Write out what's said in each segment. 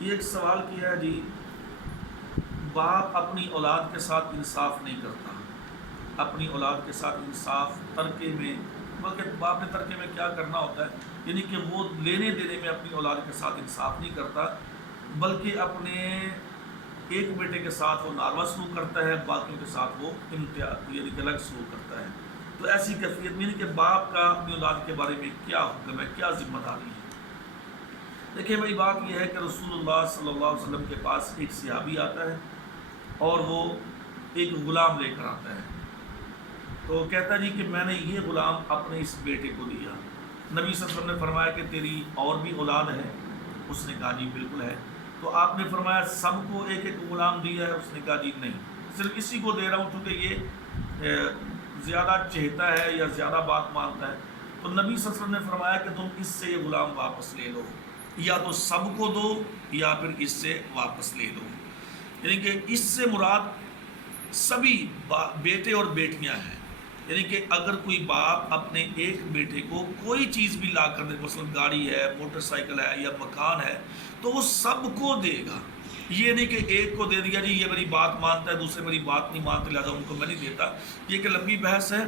یہ ایک سوال کیا ہے جی، باپ اپنی اولاد کے ساتھ انصاف نہیں کرتا، اپنی اولاد کے ساتھ انصاف ترکے میں، بلکہ باپ نے ترکے میں کیا کرنا ہوتا ہے، یعنی کہ وہ لینے دینے میں اپنی اولاد کے ساتھ انصاف نہیں کرتا، بلکہ اپنے ایک بیٹے کے ساتھ وہ ناروا سلوک کرتا ہے، باقیوں کے ساتھ وہ امتیاز یعنی کہ الگ سلوک کرتا ہے۔ تو ایسی کیفیت میں یعنی کہ باپ کا اپنی اولاد کے بارے میں کیا حکم ہے، کیا ذمہ داری ہے۔ دیکھیں بھائی، بات یہ ہے کہ رسول اللہ صلی اللہ علیہ وسلم کے پاس ایک صحابی آتا ہے اور وہ ایک غلام لے کر آتا ہے، تو کہتا ہے جی کہ میں نے یہ غلام اپنے اس بیٹے کو دیا۔ نبی صلی اللہ علیہ وسلم نے فرمایا کہ تیری اور بھی اولاد ہے؟ اس نے کہا جی بالکل ہے۔ تو آپ نے فرمایا سب کو ایک ایک غلام دیا ہے؟ اس نے کہا جی نہیں، صرف اسی کو دے رہا ہوں چونکہ یہ زیادہ چہتا ہے یا زیادہ بات مانتا ہے۔ تو نبی صلی اللہ علیہ وسلم نے فرمایا کہ تم اس سے یہ غلام واپس لے لو، یا تو سب کو دو یا پھر اس سے واپس لے لو۔ یعنی کہ اس سے مراد سبھی بیٹے اور بیٹیاں ہیں، یعنی کہ اگر کوئی باپ اپنے ایک بیٹے کو کوئی چیز بھی لا کر دے، مثلا گاڑی ہے، موٹر سائیکل ہے یا مکان ہے، تو وہ سب کو دے گا۔ یہ نہیں کہ ایک کو دے دیا جی یہ میری بات مانتا ہے، دوسرے میری بات نہیں مانتے لہٰذا ان کو میں نہیں دیتا۔ یہ کہ لمبی بحث ہے۔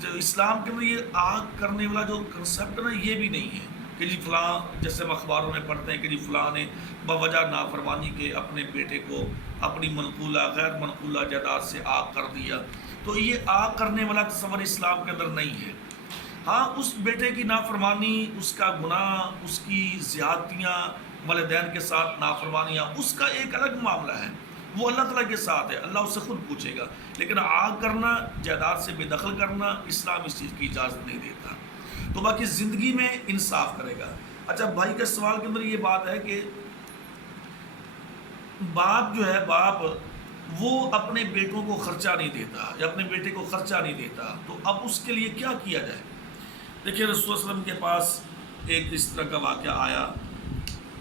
جو اسلام کے اندر یہ آگ کرنے والا جو کنسیپٹ ہے نا، یہ بھی نہیں ہے کہ جی فلاں، جیسے ہم اخباروں میں پڑھتے ہیں کہ جی فلاں نے بوجہ نافرمانی کے اپنے بیٹے کو اپنی منقولہ غیر منقولہ جائیداد سے آگ کر دیا۔ تو یہ آگ کرنے والا تصور اسلام کے اندر نہیں ہے۔ ہاں، اس بیٹے کی نافرمانی، اس کا گناہ، اس کی زیادتیاں، والدین کے ساتھ نافرمانیاں، اس کا ایک الگ معاملہ ہے، وہ اللہ تعالیٰ کے ساتھ ہے، اللہ اس سے خود پوچھے گا۔ لیکن آگ کرنا، جائیداد سے بے دخل کرنا، اسلام اس چیز کی اجازت نہیں دیتا۔ تو باقی زندگی میں انصاف کرے گا۔ اچھا، بھائی کے سوال کے اندر یہ بات ہے کہ باپ جو ہے، باپ وہ اپنے بیٹوں کو خرچہ نہیں دیتا یا اپنے بیٹے کو خرچہ نہیں دیتا، تو اب اس کے لیے کیا کیا جائے؟ دیکھیں، رسول اللہ علیہ وسلم کے پاس ایک اس طرح کا واقعہ آیا،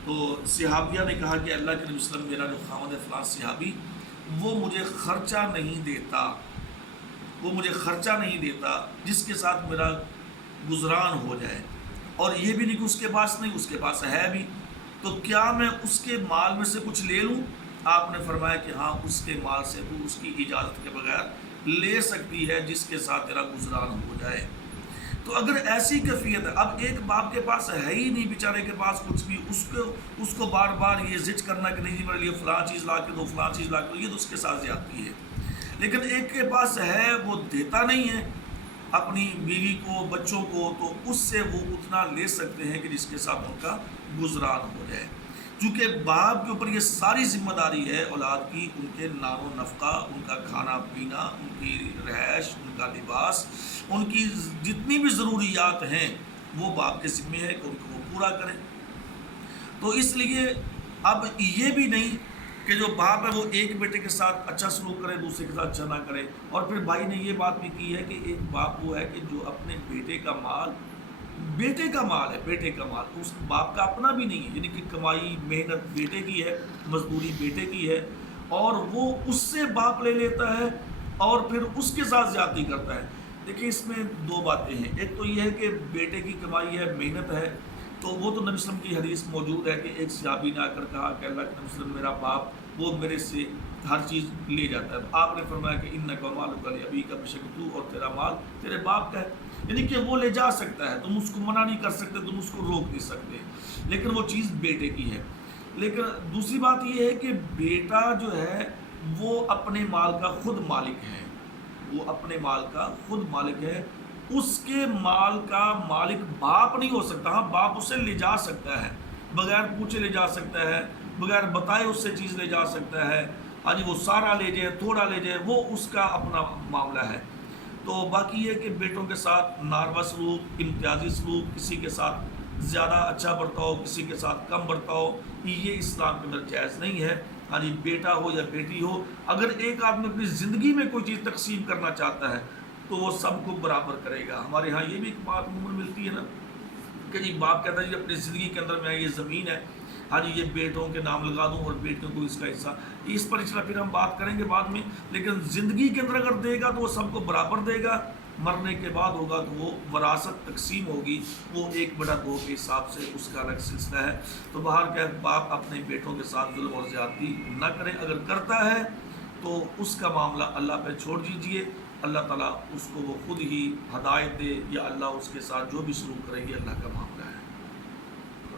تو صحابیہ نے کہا کہ اللہ کے نبی صلی اللہ علیہ وسلم، میرا جو خاوند ہے فلاں صحابی، وہ مجھے خرچہ نہیں دیتا، وہ مجھے خرچہ نہیں دیتا جس کے ساتھ میرا گزران ہو جائے، اور یہ بھی نہیں کہ اس کے پاس نہیں، اس کے پاس ہے بھی، تو کیا میں اس کے مال میں سے کچھ لے لوں؟ آپ نے فرمایا کہ ہاں، اس کے مال سے تو اس کی اجازت کے بغیر لے سکتی ہے جس کے ساتھ تیرا گزران ہو جائے۔ تو اگر ایسی کیفیت ہے، اب ایک باپ کے پاس ہے ہی نہیں، بیچارے کے پاس کچھ بھی، اس کو بار بار یہ ضد کرنا کہ نہیں جی میرے لیے فلاں چیز لا کے دو، فلاں چیز لا کے دو، یہ تو اس کے ساتھ زیادتی ہے۔ لیکن ایک کے پاس ہے، وہ دیتا نہیں ہے اپنی بیوی کو، بچوں کو، تو اس سے وہ اتنا لے سکتے ہیں کہ جس کے ساتھ ان کا گزران ہو جائے۔ چونکہ باپ کے اوپر یہ ساری ذمہ داری ہے اولاد کی، ان کے نان و نفقہ، ان کا کھانا پینا، ان کی رہائش، ان کا لباس، ان کی جتنی بھی ضروریات ہیں وہ باپ کے ذمہ ہے کہ ان کو وہ پورا کرے۔ تو اس لیے اب یہ بھی نہیں کہ جو باپ ہے وہ ایک بیٹے کے ساتھ اچھا سلوک کرے، دوسرے کے ساتھ اچھا نہ کرے۔ اور پھر بھائی نے یہ بات بھی کی ہے کہ ایک باپ وہ ہے کہ جو اپنے بیٹے کا مال، بیٹے کا مال ہے، بیٹے کا مال اس باپ کا اپنا بھی نہیں ہے، یعنی کہ کمائی محنت بیٹے کی ہے، مزدوری بیٹے کی ہے، اور وہ اس سے باپ لے لیتا ہے اور پھر اس کے ساتھ زیادتی کرتا ہے۔ دیکھیں، اس میں دو باتیں ہیں، ایک تو یہ ہے کہ بیٹے کی کمائی ہے، محنت ہے، تو وہ تو نبی صلی اللہ علیہ وسلم کی حدیث موجود ہے کہ ایک صحابی نے آ کر کہا کہ اللہ کے نبی صلی اللہ علیہ وسلم، میرا باپ وہ میرے سے ہر چیز لے جاتا ہے۔ آپ نے فرمایا کہ انک مالک لابیک، بے شک تو اور تیرا مال تیرے باپ کا ہے، یعنی کہ وہ لے جا سکتا ہے، تم اس کو منع نہیں کر سکتے، تم اس کو روک نہیں سکتے، لیکن وہ چیز بیٹے کی ہے۔ لیکن دوسری بات یہ ہے کہ بیٹا جو ہے وہ اپنے مال کا خود مالک ہے، وہ اپنے مال کا خود مالک ہے، اس کے مال کا مالک باپ نہیں ہو سکتا۔ ہاں، باپ اسے لے جا سکتا ہے، بغیر پوچھے لے جا سکتا ہے، بغیر بتائے اس سے چیز لے جا سکتا ہے، ہاں جی، وہ سارا لے جائے، تھوڑا لے جائے، وہ اس کا اپنا معاملہ ہے۔ تو باقی یہ کہ بیٹوں کے ساتھ ناروا سلوک، امتیازی سلوک، کسی کے ساتھ زیادہ اچھا برتاؤ، کسی کے ساتھ کم برتاؤ، یہ اسلام کے اندر جائز نہیں ہے۔ ہاں جی، بیٹا ہو یا بیٹی ہو، اگر ایک آدمی اپنی زندگی میں کوئی چیز تقسیم کرنا چاہتا ہے تو وہ سب کو برابر کرے گا۔ ہمارے ہاں یہ بھی ایک بات عموماً ملتی ہے نا کہ جی باپ کہتا ہے جی اپنی زندگی کے اندر میں یہ زمین ہے، ہاں جی، یہ بیٹوں کے نام لگا دوں اور بیٹیوں کو اس کا حصہ، اس پر انشاءاللہ پھر ہم بات کریں گے بعد میں۔ لیکن زندگی کے اندر اگر دے گا تو وہ سب کو برابر دے گا، مرنے کے بعد ہوگا تو وہ وراثت تقسیم ہوگی، وہ 1/2 کے حساب سے اس کا الگ سلسلہ ہے۔ تو باہر کہ باپ اپنے بیٹوں کے ساتھ ظلم اور زیادتی نہ کرے، اگر کرتا ہے تو اس کا معاملہ اللہ پہ چھوڑ دیجئے، اللہ تعالیٰ اس کو وہ خود ہی ہدایت دے، یا اللہ اس کے ساتھ جو بھی سلوک کرے گی اللہ کا معاملہ ہے۔